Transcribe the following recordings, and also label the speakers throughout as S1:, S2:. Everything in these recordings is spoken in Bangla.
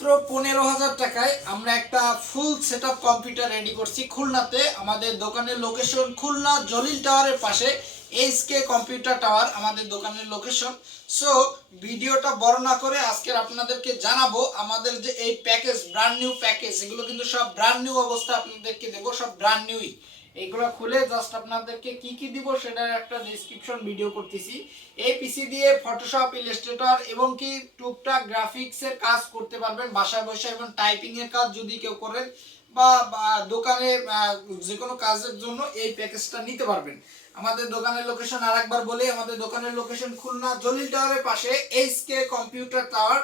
S1: মাত্র পনেরো হাজার টাকায় আমরা একটা full set up computer ready করছি খুলনাতে। আমাদের দোকানের লোকেশন খুলনা জলিল টাওয়ারের পাশে এইচকে কম্পিউটার টাওয়ার আমাদের দোকানের লোকেশন সো ভিডিওটা বড় না করে আজকের আপনাদেরকে জানাব আমাদের যে এই প্যাকেজ ব্র্যান্ড নিউ প্যাকেজ এগুলো কিন্তু সব ব্র্যান্ড নিউ অবস্থা আপনাদেরকে দেবো, সব ব্র্যান্ড নিউই এইগুলো খুলে জাস্ট আপনাদেরকে কি কি দিব সেটার একটা ডিসক্রিপশন ভিডিও করতেছি। এই পিসি দিয়ে ফটোশপ ইলাস্ট্রেটর এবং কি টুকটাক গ্রাফিক্সের কাজ করতে পারবেন, বাসায় বসে এবং টাইপিং এর কাজ যদি কেউ করেন বা দোকানে যে কোনো কাজের জন্য এই প্যাকেজটা নিতে পারবেন। আমাদের দোকানের লোকেশন আরেকবার বলি, আমাদের দোকানের লোকেশন খুলনা জলিল টাওয়ারের পাশে এইচকে কম্পিউটার টাওয়ার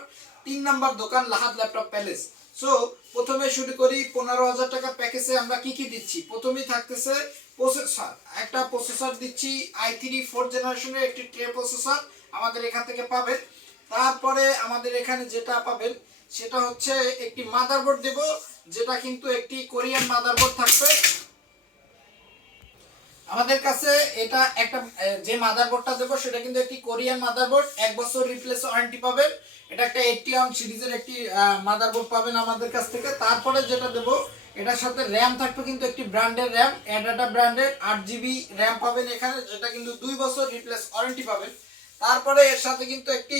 S1: তিন নাম্বার দোকান লাহাদ ল্যাপটপ প্যালেস সো প্রথমে শুরু করি, পনেরো হাজার টাকা প্যাকেজে আমরা কি কি দিচ্ছি? প্রথমেই থাকতেছে প্রসেসর একটা প্রসেসর দিচ্ছি আই থ্রি ফোর জেনারেশনের একটি ট্রে প্রসেসর আমাদের এখান থেকে পাবেন। তারপরে আমাদের এখানে যেটা পাবেন, সেটা হচ্ছে একটি মাদারবোর্ড দেব, যেটা কিন্তু একটি কোরিয়ান মাদারবোর্ড থাকবে। আমাদের কাছে এটা একটা যে মাদারবোর্ডটা দেবো, সেটা কিন্তু একটি কোরিয়ান মাদারবোর্ড এক বছর রিপ্লেস ওয়ারেন্টি পাবেন। এটা একটা এইটটি ওয়ান সিরিজের একটি মাদারবোর্ড পাবেন আমাদের কাছ থেকে। তারপরে যেটা দেবো, এটার সাথে র্যাম থাকবে কিন্তু একটি ব্র্যান্ডের র্যাম অ্যাডাটা ব্র্যান্ডের আট জিবি র্যাম পাবেন এখানে, যেটা কিন্তু দুই বছর রিপ্লেস ওয়ারেন্টি পাবেন। তারপরে এর সাথে কিন্তু একটি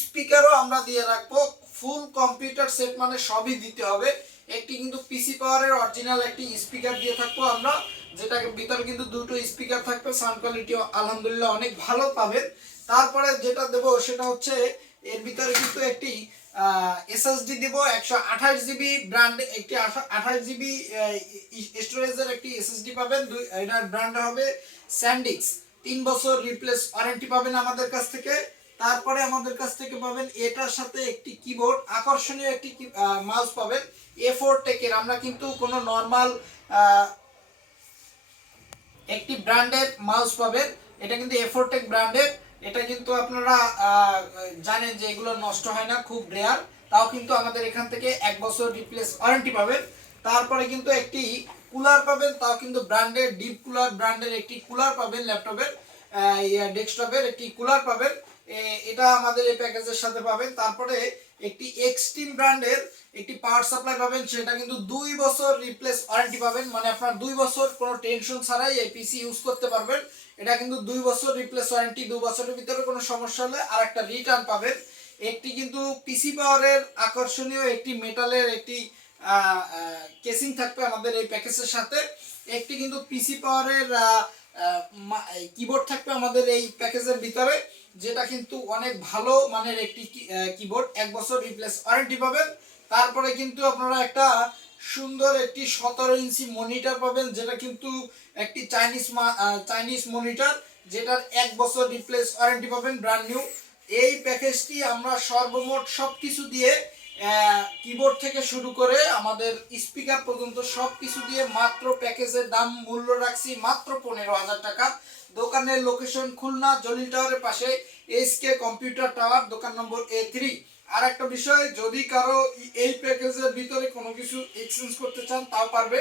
S1: স্পিকারও আমরা দিয়ে রাখব। ফুল কম্পিউটার সেট মানে সবই দিতে হবে। একটি কিন্তু পিসি পাওয়ারের অরিজিনাল একটি স্পিকার দিয়ে থাকব আমরা। যেটার ভিতরে কিন্তু দুটো স্পিকার থাকবে সাউন্ড কোয়ালিটি আলহামদুলিল্লাহ অনেক ভালো পাবেন। তারপরে যেটা দেবো সেটা হচ্ছে এর ভিতরে কিন্তু একটি এসএসডি দেব, একশো আঠাশ জিবি ব্র্যান্ড একটি আঠাশ জিবি স্টোরেজের একটি এসএসডি পাবেন। দুই এটার ব্র্যান্ড হবে স্যান্ডিক্স তিন বছর রিপ্লেস ওয়ারেন্টি পাবেন আমাদের কাছ থেকে। তারপরে আমাদের কাছ থেকে পাবেন এটার সাথে একটি কিবোর্ড আকর্ষণীয় একটি মাউস পাবেন। এ ফোর টেকের আমরা কিন্তু কোনো নর্মাল একটি ব্র্যান্ডের মাউস পাবেন। এটা কিন্তু এফোরটেক ব্র্যান্ডের। এটা কিন্তু আপনারা জানেন যে এগুলো নষ্ট হয় না, খুব রেয়ার তাও কিন্তু আমাদের এখান থেকে এক বছর রিপ্লেস ওয়ারেন্টি পাবেন। তারপরে কিন্তু একটি কুলার পাবেন, তাও কিন্তু ব্র্যান্ডের ডিপ কুলার ব্র্যান্ডের একটি কুলার পাবেন ল্যাপটপের ডেস্কটপের একটি কুলার পাবেন। এটা আমাদের এই প্যাকেজের সাথে পাবেন। তারপরে একটি এক্সট্রিম ব্র্যান্ডের একটি পাওয়ার সাপ্লাই পাবেন, সেটা কিন্তু দুই বছর রিপ্লেস ওয়ারেন্টি পাবেন। মানে আপনার দুই বছর কোনো টেনশন ছাড়াই এই পিসি ইউজ করতে পারবেন। এটা কিন্তু দুই বছর রিপ্লেস ওয়ারেন্টি দু বছরের ভিতরে কোনো সমস্যা হলে আর একটা রিটার্ন পাবেন। একটি কিন্তু পিসি পাওয়ারের আকর্ষণীয় একটি মেটালের একটি কেসিং থাকবে আমাদের এই প্যাকেজের সাথে। একটি কিন্তু পিসি পাওয়ারের কিবোর্ড থাকবে আমাদের এই প্যাকেজের ভিতরে। যেটা কিন্তু অনেক ভালো মানের একটি কিবোর্ড এক বছর রিপ্লেস ওয়ারেন্টি পাবেন। তারপরে কিন্তু আপনারা একটা সুন্দর একটি সতেরো ইঞ্চি মনিটর পাবেন, যেটা কিন্তু একটি চাইনিজ চাইনিজ মনিটর যেটার এক বছর রিপ্লেস ওয়ারেন্টি পাবেন ব্র্যান্ড নিউ এই প্যাকেজটি আমরা সর্বমোট সব কিছু দিয়ে কিবোর্ড থেকে শুরু করে আমাদের স্পিকার পর্যন্ত সব কিছু দিয়ে মাত্র প্যাকেজের দাম মূল্য রাখছি মাত্র পনেরো হাজার টাকা। দোকানের লোকেশন খুলনা, জলিল টাওয়ারের পাশে এসকে কম্পিউটার টাওয়ার দোকান নম্বর এ থ্রি আর একটা বিষয়, যদি কারও এই প্যাকেজের ভিতরে কোনো কিছু এক্সচেঞ্জ করতে চান, তাও পারবে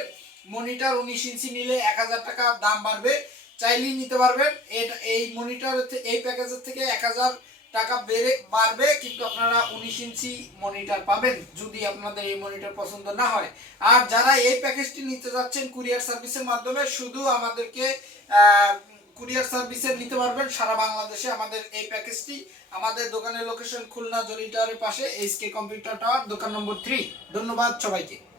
S1: মনিটর উনিশ ইঞ্চি নিলে এক হাজার টাকা দাম বাড়বে, চাইলেই নিতে পারবেন। এটা এই মনিটর এই প্যাকেজের থেকে এক হাজার টাকা বেড়ে বাড়বে, কিন্তু আপনারা উনিশ ইঞ্চি মনিটর পাবেন যদি আপনাদের এই মনিটর পছন্দ না হয়। আর যারা এই প্যাকেজটি নিতে যাচ্ছেন কুরিয়ার সার্ভিসের মাধ্যমে, শুধু আমাদেরকে কুরিয়ার সার্ভিসে নিতে পারবেন। সারা বাংলাদেশে আমাদের এই প্যাকেজটি আমাদের দোকানের লোকেশন খুলনা জলিটারের পাশে এইচকে কম্পিউটার টাওয়ার দোকান নম্বর থ্রি ধন্যবাদ সবাইকে।